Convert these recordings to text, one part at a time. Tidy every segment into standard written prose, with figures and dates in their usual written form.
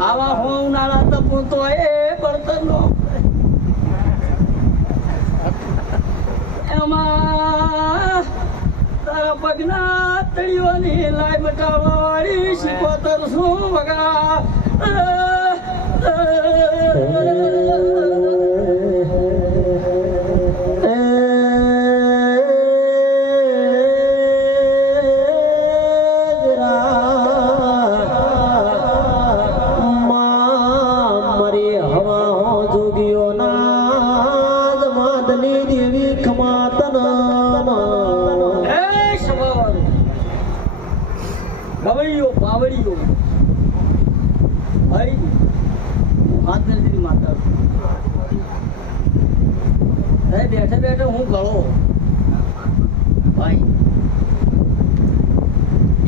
આવા હોમ નાળા તપો તો એ બળતણ નો એમાં તારા પગના તળીઓની લાઈ બટાવવા વાળી શીખોતર શું વગા પાવડીઓ ભાઈ હાથ નથી માતા બેઠે બેઠે હું ગળો ભાઈ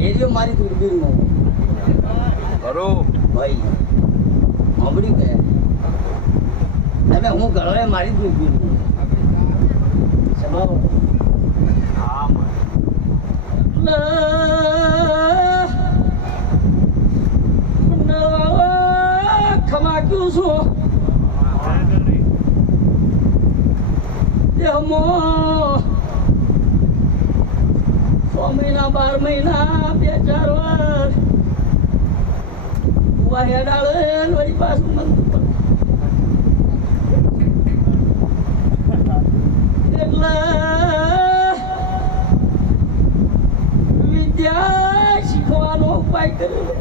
એરિયો મારી દૂરબીનમાં કરો ભાઈ સાંભળ્યું કે તમે હું ગળો એ મારી દૂરબીનમાં સ્વભાવ ખમાક્યું છું દેહમાં 6 મહિના 12 મહિના 2-4 વર્ષ વાહેડાળે વળી પાછું મન એટલે વિદ્યા શીખવાનો ઉપાય કર્યો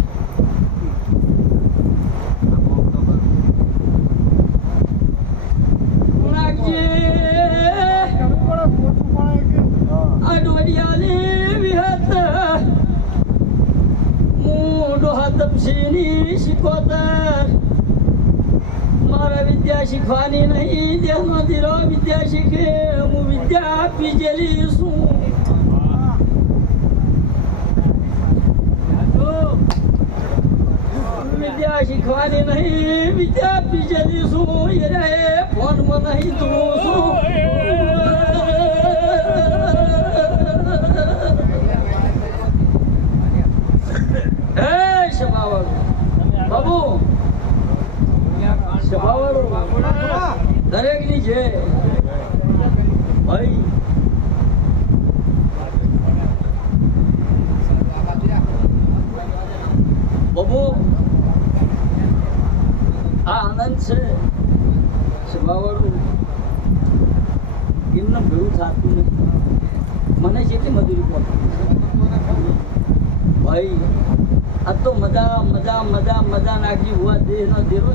શીખોતર મારા વિદ્યા શીખવાની નહીં દેહનો ધીરો વિદ્યા શીખે હું વિદ્યા આપી જેલી છું વિદ્યા શીખવાની નહીં વિદ્યા આપી જેલી છું એ ફોનમાં નહીં તું છું બાબુ દરેક ની છે ભાઈ બાબુ આ આનંદ છે સ્વભાવવાળું એમને ભેળું થતું નથી મને જેટલી મજૂરી પહોંચી ભાઈ આ તો મજા મજા મજા મજા નાખી હુआ દેહનો દેરો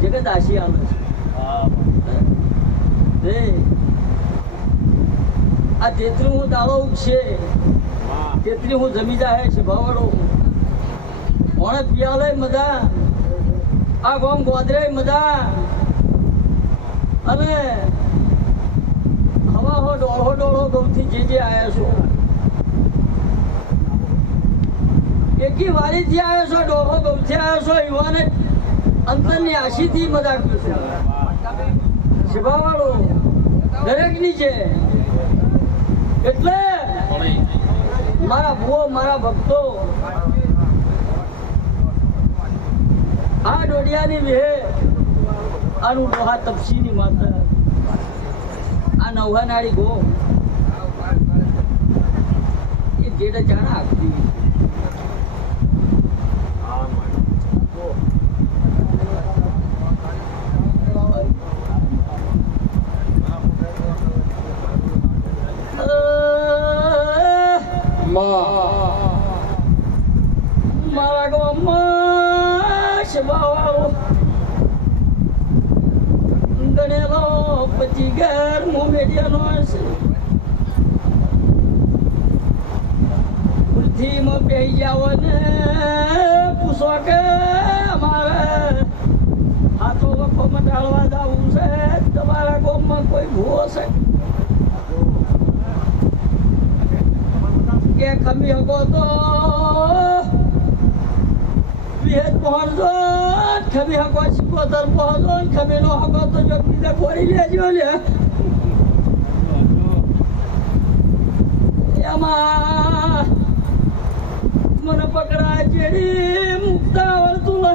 જગત આશી આવે છે આ તેતરી હું દાડો છે તેતરી હું જમી જાય છે ભાવડો ઓણે પિયાલે મજા આ ગોમ ગોદરે મજા અને હવા હો ડોળો ગમથી જે આયા છો એકી વારી થી આવ્યો છો ડોહો ગૌથી આવ્યો છો યુવાને અંતરની આશીથી મજાક શિભાવાળો દરેકની છે એટલે મારા ભૂવો મારા ભક્તો આ ડોડિયાની વિહે આનું ડોહા તપસીની માતા આ નવહાનાળી ગો એ જેડે ચાણા આપતી મારા ગામમાં શબાવાળો ગણેલો પછી ઘર મોમેડિયાનો હશે પૃથ્વીમાં બેસી જાઓ ને પૂછો કે અમારે હાથો વખો મટાડવા જવું છે તમારા ગામમાં કોઈ ભૂવો છે કે ખમી હકો તો વિહેત પહોંચજો ખમી હકો શીખોતર પહોંચો ખમી નો હકો તો જો બીજા ખોરી લેજો લે એમાં મને પકડાય ચેડી મુક્તા આવડતું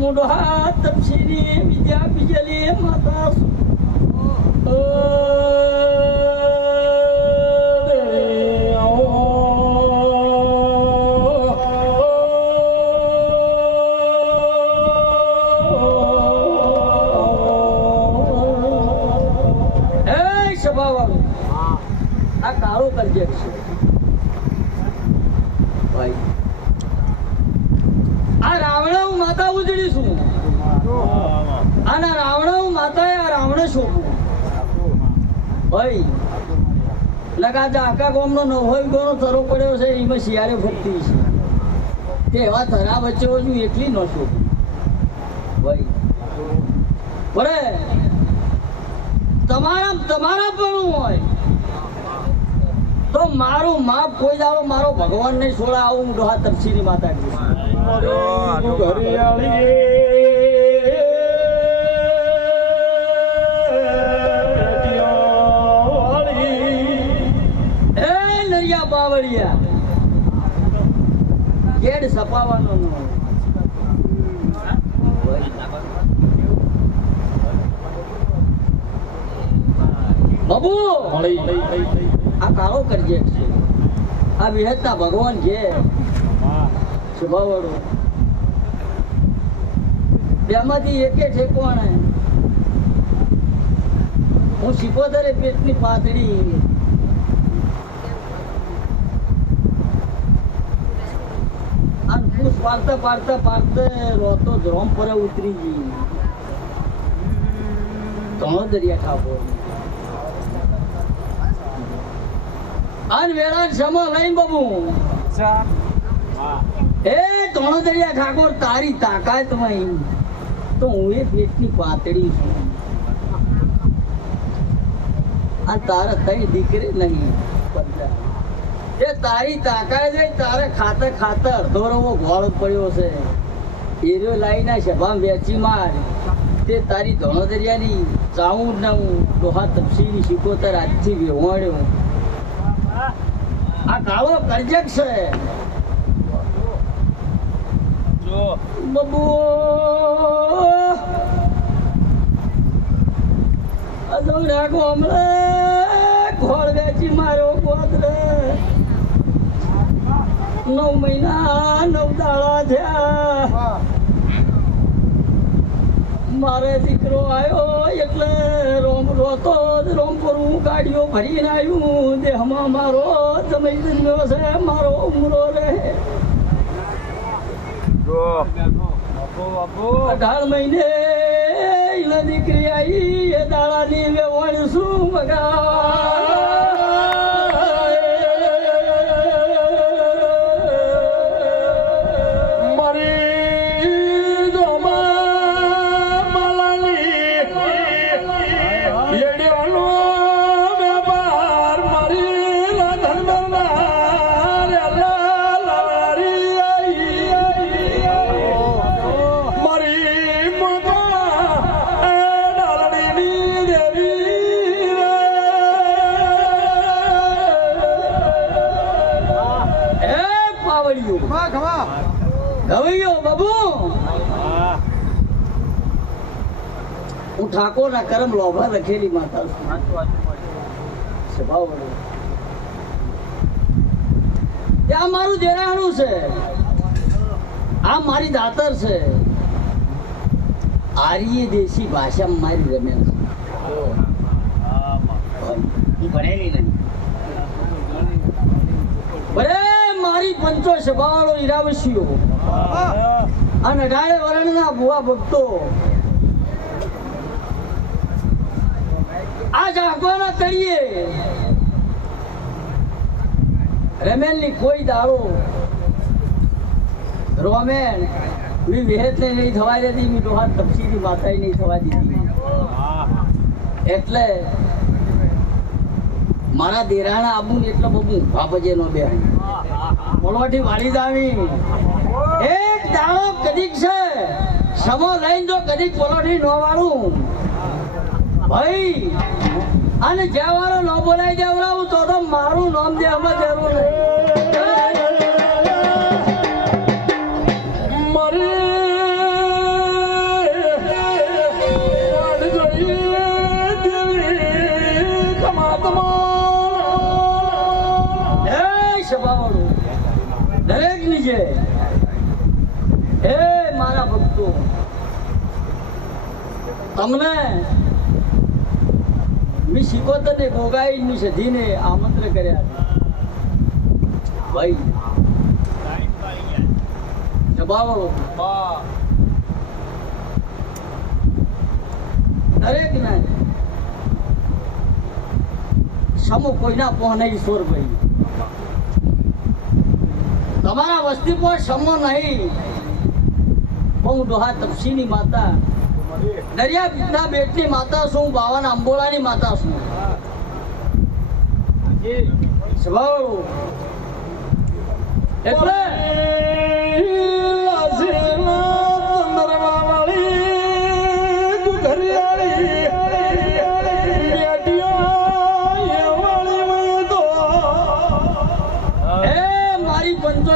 મુંડો હાથ તપસીની વિદ્યા બીજલી માતા આ કાળો કરજે છે ભાઈ આ રાવણ માતા ઉજળી છું આના રાવણ માતા આ રાવણ શોભું ભાઈ લગાતા આખા ગામનો નવો ગણો તરો પડ્યો છે એમાં શિયાળે ફરતી છે તે એવા થરા વચ્ચે હજુ એટલી ન શોભું ભાઈ પડે તમારા પણ હોય તો મારું માપ કોઈ દાડો મારો ભગવાન નહીં છોડા આવું હું ડોહા તપસીની માતા એ નરિયા બાવળિયા ગેડ સપાવાનો ન બાબુ આ કાળો કરજે છે આ વિહતના ભગવાન છે સ્વભાવવાળો બેમાંથી એકે ઠેકવાણે હું શિકોતરે પેટની પાતળી અને ફૂસ પાડતા પાડતા પાડતા રોતો ધ્રોમ પર ઉતરી ગઈ ઘણો દરિયા ઠાકો અન વેળા સમો લઈને બાબુ એ તોણો દરિયા ઠાકોર તારી તાકાત માં તો હું એ પેટની પાતળી છું આ તારા તઈ દીકરી નહીં એ તારી તાકાત છે તારે ખાતર ખાતર અડધો રવો ઘોળ પડ્યો છે એરિયો લાઈના સભા વેચી માર તે તારી ધોણો દરિયાની ચાવું ને હું ડોહા તપસીની શીખોતર આજથી વેવાડ્યો આ કાળો કરજક છે બબુ રાખો હમણાં ઘોળ વેચી માર્યો ગોદરે 9 મહિના 9 દાડા થયા મારે દીકરો આવ્યો એટલે રોમ રોતો રોમ પર હું ગાડીઓ ભરીને આવ્યું દેહમાં મારો જમી જન્મ્યો છે મારો ઉમરો રહે 18 મહિને એના દીકરી આવી એ દાડાની વેવાણ શું મગા હું ઠાકોર ના કરમ લોભા લખેલી માતા સ્વભાવ આ મારું દેરાણું છે આ મારી દાતર છે આર્ય દેશી ભાષામાં મારી રમેલ છે હું ભણેલી નહીં ભલે મારી પંચો સભાવાળો ઈરાવસીઓ અને 18 વર્ણના ભુવા ભક્તો આ જાગવાના તળિયે રમેલની કોઈ દાડો રોમેન વી વિહેતને નહીં થવા દેતી મી ડોહા તપસીની માતાએ નહીં થવા દીધી એટલે મારા દેરાણા આબુ ને એટલે બબુ બાપજે નો બે બોલવાથી વાળી દાવી એક દાડો કદીક છે સમો લઈને જો કદીક બોલવાથી નો વાળું ભાઈ અને જ્યાં વાળો ન બોલાય દેવરાવું તો મારું નામ દેવામાં જરૂર નહીં. સભાવાળો દરેકની છે. હે મારા ભક્તો, તમને મેં શિકોતરને ગોગાઈની સધીને આમંત્રણ કર્યા ભાઈ સભાવાળો દરેક ને સમૂહ કોઈના પહોંચે ઈશ્વર ભાઈ તમારા વસ્તી પર સમો નહીં. હું ડોહા તપસીની માતા, દરિયા પીરના બેટની માતા છું, બાવાના અંબોળાની માતા છું. સ્વભાવ એટલે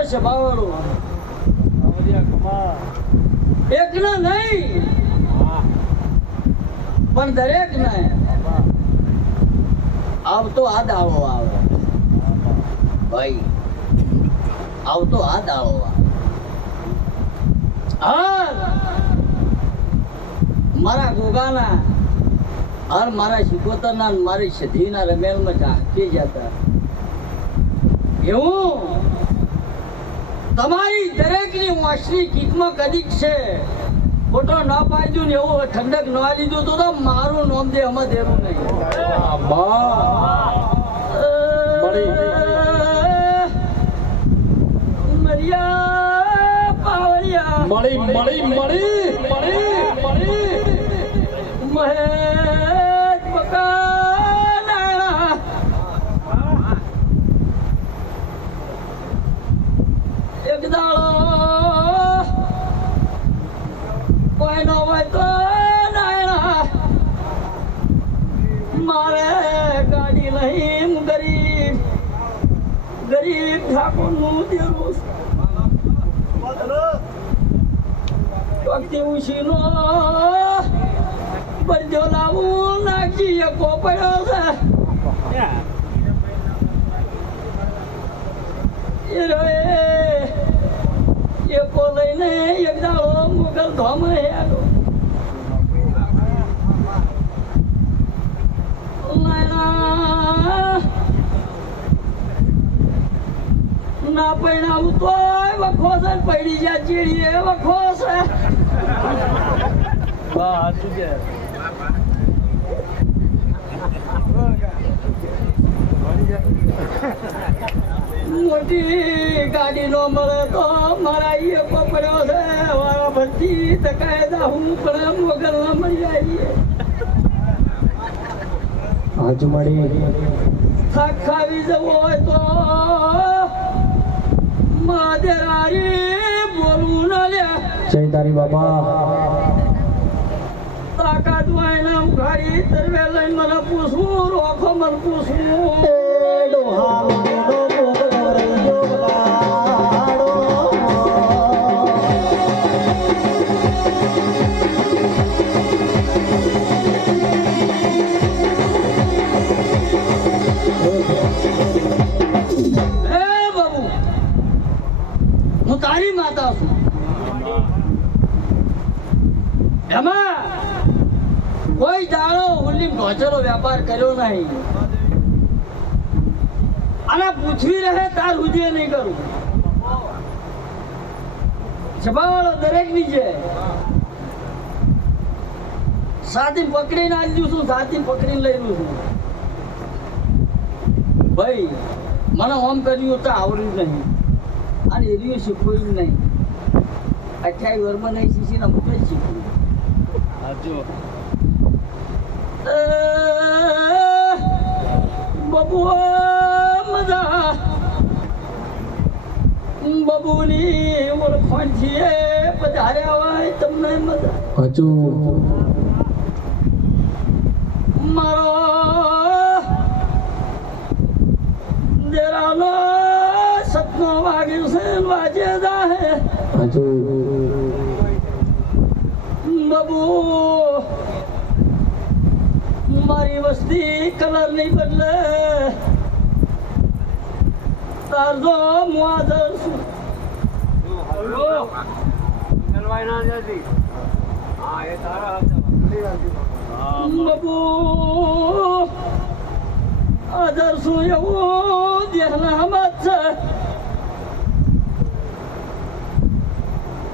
સ્વભાવવાળો એકના નહીં પણ દરેક ને આવતો આ દાડો આવે ભાઈ, આવતો આ દાડો આવે. મારા ગોગાના અને મારા શિકોતરના મારી સધીના રમેલમાં ઝાંકી જતા એવું તમારી દરેકની વાંસની કીકમાં કદીક છે. ખોટો ન પાડ્યું ને એવું ઠંડક ન લીધું તો મારું નામ દે અમે દેવું નહીં. મરિયા પાવરિયા મળી મળી મળી મળી મળી મહેશ બકાના એક દાડો કોઈ નો હોય તો નાયણા મારે ગાડી લઈ ગરીબ ગરીબ ઠાકોર નું દેવું વખતે ઉછીનો બરજો લાવું નાખી એકો પડ્યો છે. એકો લઈને એક દાડો મુગલ ધામ હેડો ના પૈણાવું તો વખો છે, પડી જાય ચીડીએ વખો છે. મોટી ગાડી નો મળે તો મારા એ પકડ્યો છે વાળા ભરતી તકાયદા હું પણ મોગલ ના મળી આવીએ આજુ મળી થાક ખાવી જવો હોય તો માદેરારી બોલવું ના લે. જય તારી બાબા. તાકાત હોય ને ઉઘાડી તરવે લઈને મને પૂછવું, રોખો મને પૂછવું. હું તારી માતા છું. એમાં કોઈ દાડો હુલ્લી ઢોચેલો વેપાર કર્યો નહીં અને પૂછવી રહે તાર સુધી નહીં કરું. સભાવાળો દરેકની છે. સાથી પકડીને આવી દઉં છું, સાથી પકડીને લઈ લઉં છું. ભાઈ મને ઓમ કર્યું તો આવડ્યું નહીં અને એરિયું શીખવું નહીં. 28 વર્ષમાં નહીં શીખીને અમુક જ શીખવું. બબુ મજા બબુની ઓળખાણ છે પધાર્યા હોય તમને મજા. હજુ મારો દેરાનો સપનો વાગ્યું છે વાજે જાહે હજુ બબુ મારી વસ્તી કલર નહીં બદલે તારજો મુઆદર છું બાપુ આદર શું એવું દેહના હમત છે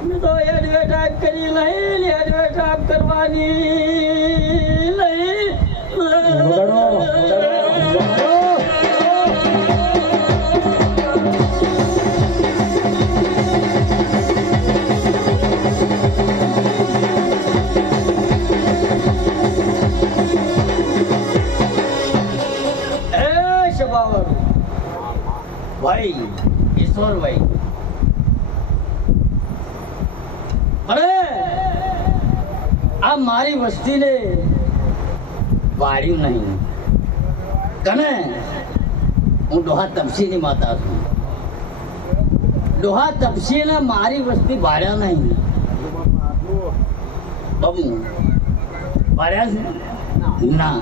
મેં તો એડવર્ટાઇઝ કરી લઈ એડવર્ટાઇઝ કરવાની લઈ ભાઈ ઈશ્વરભાઈ અરે આ મારી વસ્તીને વાળ્યું નહીં કને હું ડોહા તપસીની માતા છું ડોહા તપસીને મારી વસ્તી વાળ્યા નહીં બાબુ વાળ્યા છે ના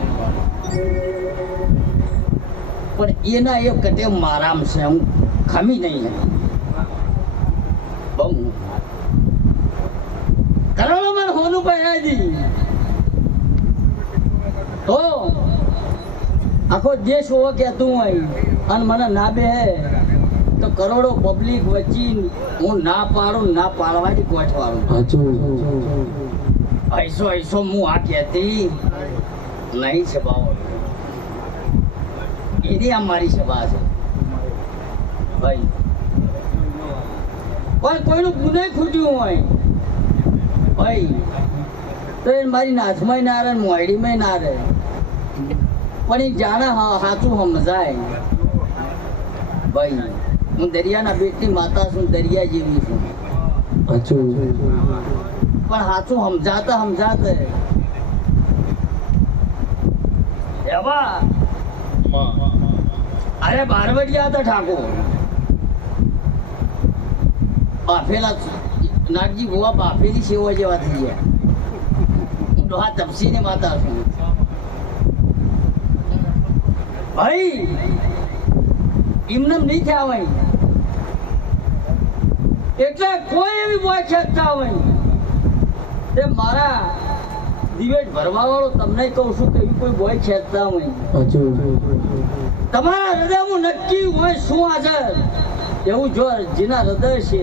પણ એના એ કટે મારામ છે હું ખમી નહીં બહુ કરોડો મને હોનું પહેરાવી દી તો આખો દેશ હોવો કહેતું હોય અને મને ના બે તો કરોડો પબ્લિક વચ્ચે હું ના પાડું ના પાડવાની ગોઠવાડું ऐसो ऐसो હું આ કહેતી નહીં છે બાબા એની અમારી સભા છે ભાઈ પણ કોઈનું ગુને ખૂટ્યું હોય ભાઈ તો એ મારી નાથમાં ના રહે મોયડીમાં ના રહે પણ એ જાણે સાચું સમજાય ભાઈ હું દરિયાના બેટની માતા છું દરિયા જેવી છું પણ સાચું સમજાતે એવા અરે બારવટિયા હતા ઠાકોર બાફેલા નાગજી ગોવા બાફેલી સેવા જેવા થઈ ગયા હું તો આ તપસીની માતા છું ભાઈ એમને નહીં થયા હોય એટલે કોઈ એવી બોય ખેંચતા હોય તે મારા દિવેટ ભરવા વાળો તમને કહું છું કે એવી કોઈ બોય ખેંચતા હોય તમારા હૃદયમાં નક્કી હોય શું હાજર એવું જો જેના હૃદય છે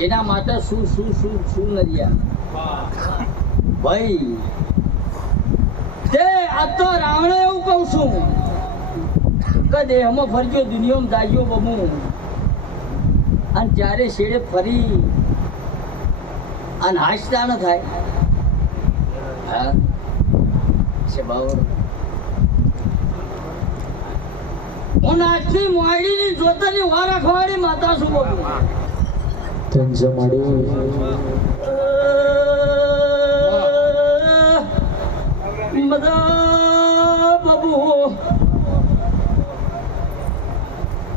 એના માટે શું શું શું શું નરિયા ભાઈ તે આ તો રાવણે એવું કહું છું કે દેહમાં ફરજો દુનિયામાં દાગ્યો બમુ અને જ્યારે શેડે ફરી અને હાસતા ન થાય હા છે બાવર હું નાચની મોયડીની જોતાની વાર રાખવાડી માતા છું બાબુ બધા બાબુ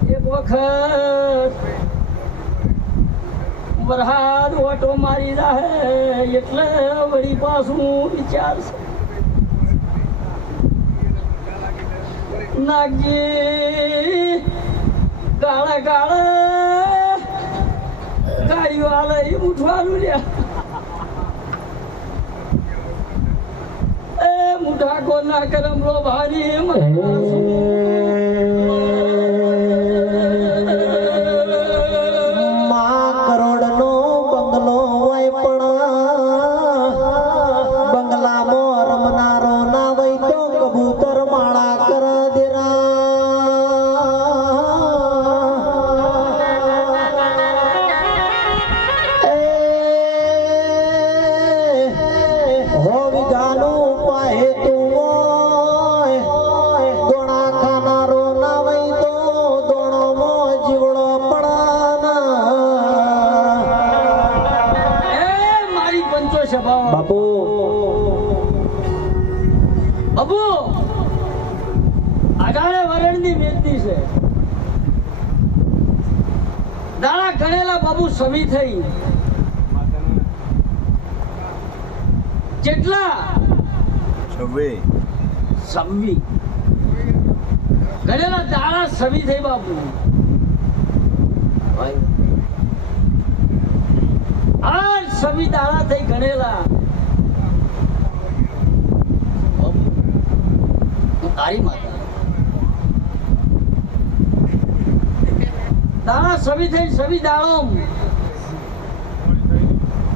એક વખત વરહાદ ઓટો મારી રહે એટલે વળી પાછું વિચારશે નાગજી ગાળા ગાડીઓ હાલે એ ઉઠવાનું લ્યા એ મુઠા કો ના કરમ રો ભારી બાબુ અઢારે વરણની વેદની છે દાણા ગણેલા બાબુ સમી થઈ કેટલા 26 ગણેલા દાણા સમી થઈ બાબુ ભાઈ આ સવી દાડા થઈ ગણેલા હું તારી માતા દાડા સવી થઈ સવી દાડો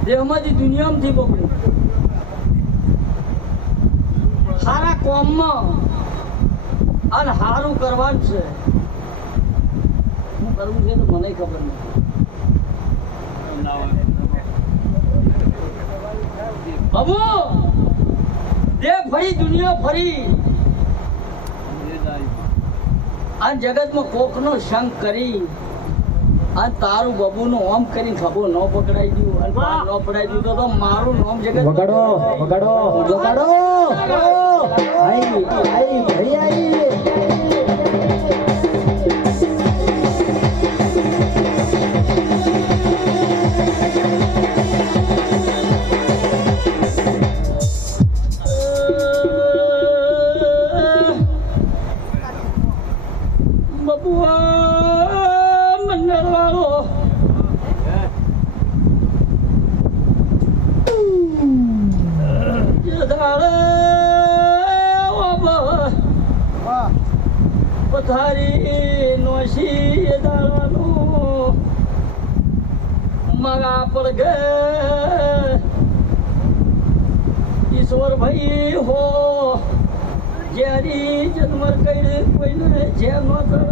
દેહમાંથી દુનિયામાંથી બગડું સારા કોમમાં અને સારું કરવાનું છે શું કરવું છે તો મને ખબર નથી બાબુ દેહ ફરી દુનિયા ફરી આ જગતમાં કોકનો સંગ કરી અને તારું બબુનું ઓમ કરીને ખબર ન પકડાઈ ગયું અને પાર ન પડાઈ ગયું તો મારું નામ જગત વગાડો વગાડો વગાડો આઈ આઈ ભાઈ આઈ પથારી નોશી દાવાનું મગા પડ ગે ઈશ્વર ભાઈ હો જેરી જન્મર કઈ કોઈને જેમ ન કરે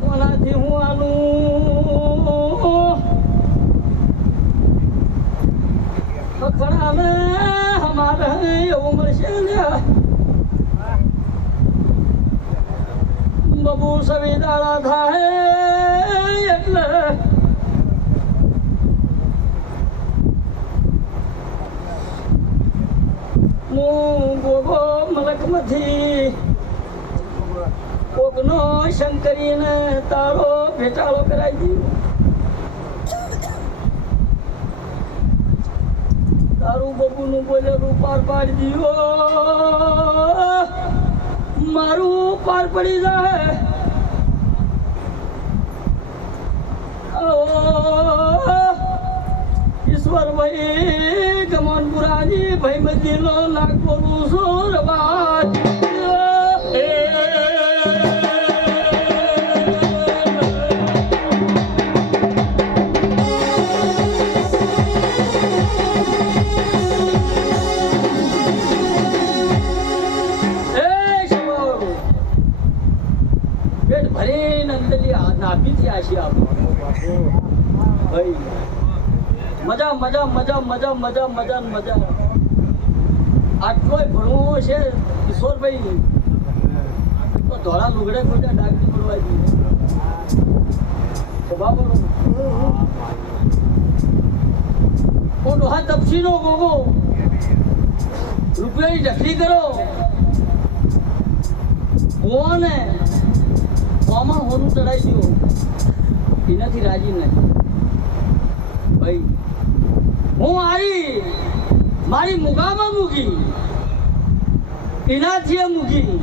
કોનાથી હું આનું ખડાને હમારે એવું મળશે બબુ સવી દાડા થાય એટલે હું ગોગો મલકમાંથી કોકનો શંકરીને તારો ભેટાળો કરાવી દીધો તારું બબુનું બોલેલું પાર પાડી દીધો મારું પાર પડી જાય ઈશ્વર ભાઈ ગમન પુરાજી ભાઈ મદીનો લાગ બોલું છું રબાજ મજા મજા મજા મજા મજા મજા મજા આટલોય ભણવો છે ઈશ્વરભાઈ તો ધોળા લુગડે કોઈ ડાકતી પડવા દઈએ બરાબર કોનો હા તપસીનો ગોગો રૂપિયાની ઢકલી કરો કોને કોમાં હોનું ચડાઈ દો એનાથી રાજી નહીં ભાઈ હું આવી મારી મુગામાં મૂકી એનાથી એ મૂકી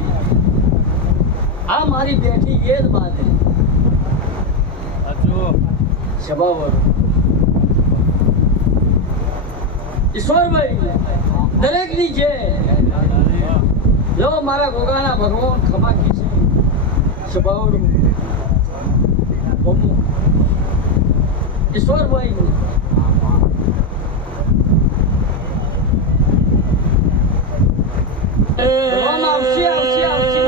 આ મારી બેઠી એ જ બાદ સ્વભાવ ઈશ્વરભાઈ દરેકની છે જો મારા ગોગાના ભગવાન ખમાકી છે સ્વભાવ ઈશ્વરભાઈ આવશે આવશે આવશે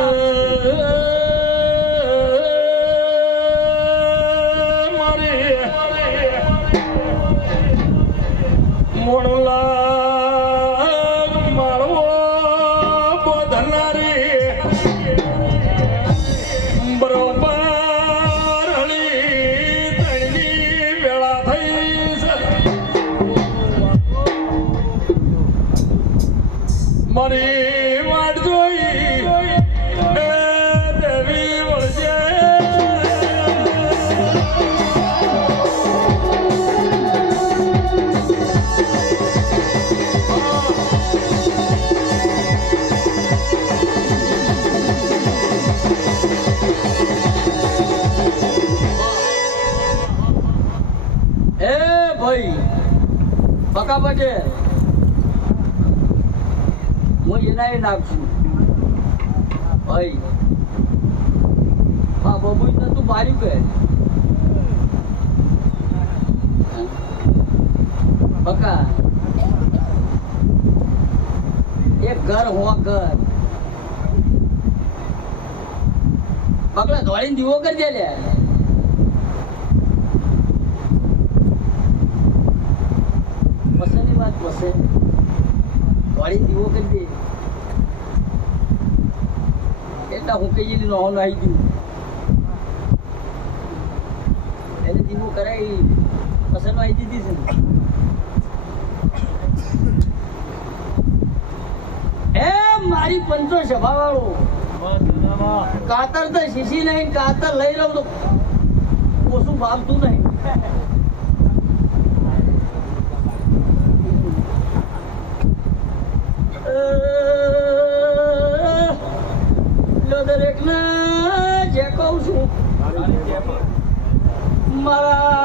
મારી વાટ જોઈ દેવી વળજે બકા પટેલ હું એના એ નાખશું ભાઈ હા બબુ તું બાર્યું કે બકા એક ઘર હો ઘર બકલા દોડીને દીવો કરી દે લે પસંદની વાત પસંદ દોડીને દીવો કરી દે એટલા હું કઈ નો આવી ગયું એને દીવો કરાવી પસંદ આવી દીધી છે એ મારી પંચો સભા વાળો કાતર તો શીશી નહીં કાતર લઈ રહું તો ઓછું ભાવતું નહીં દરેક ને જે કહું છું મારા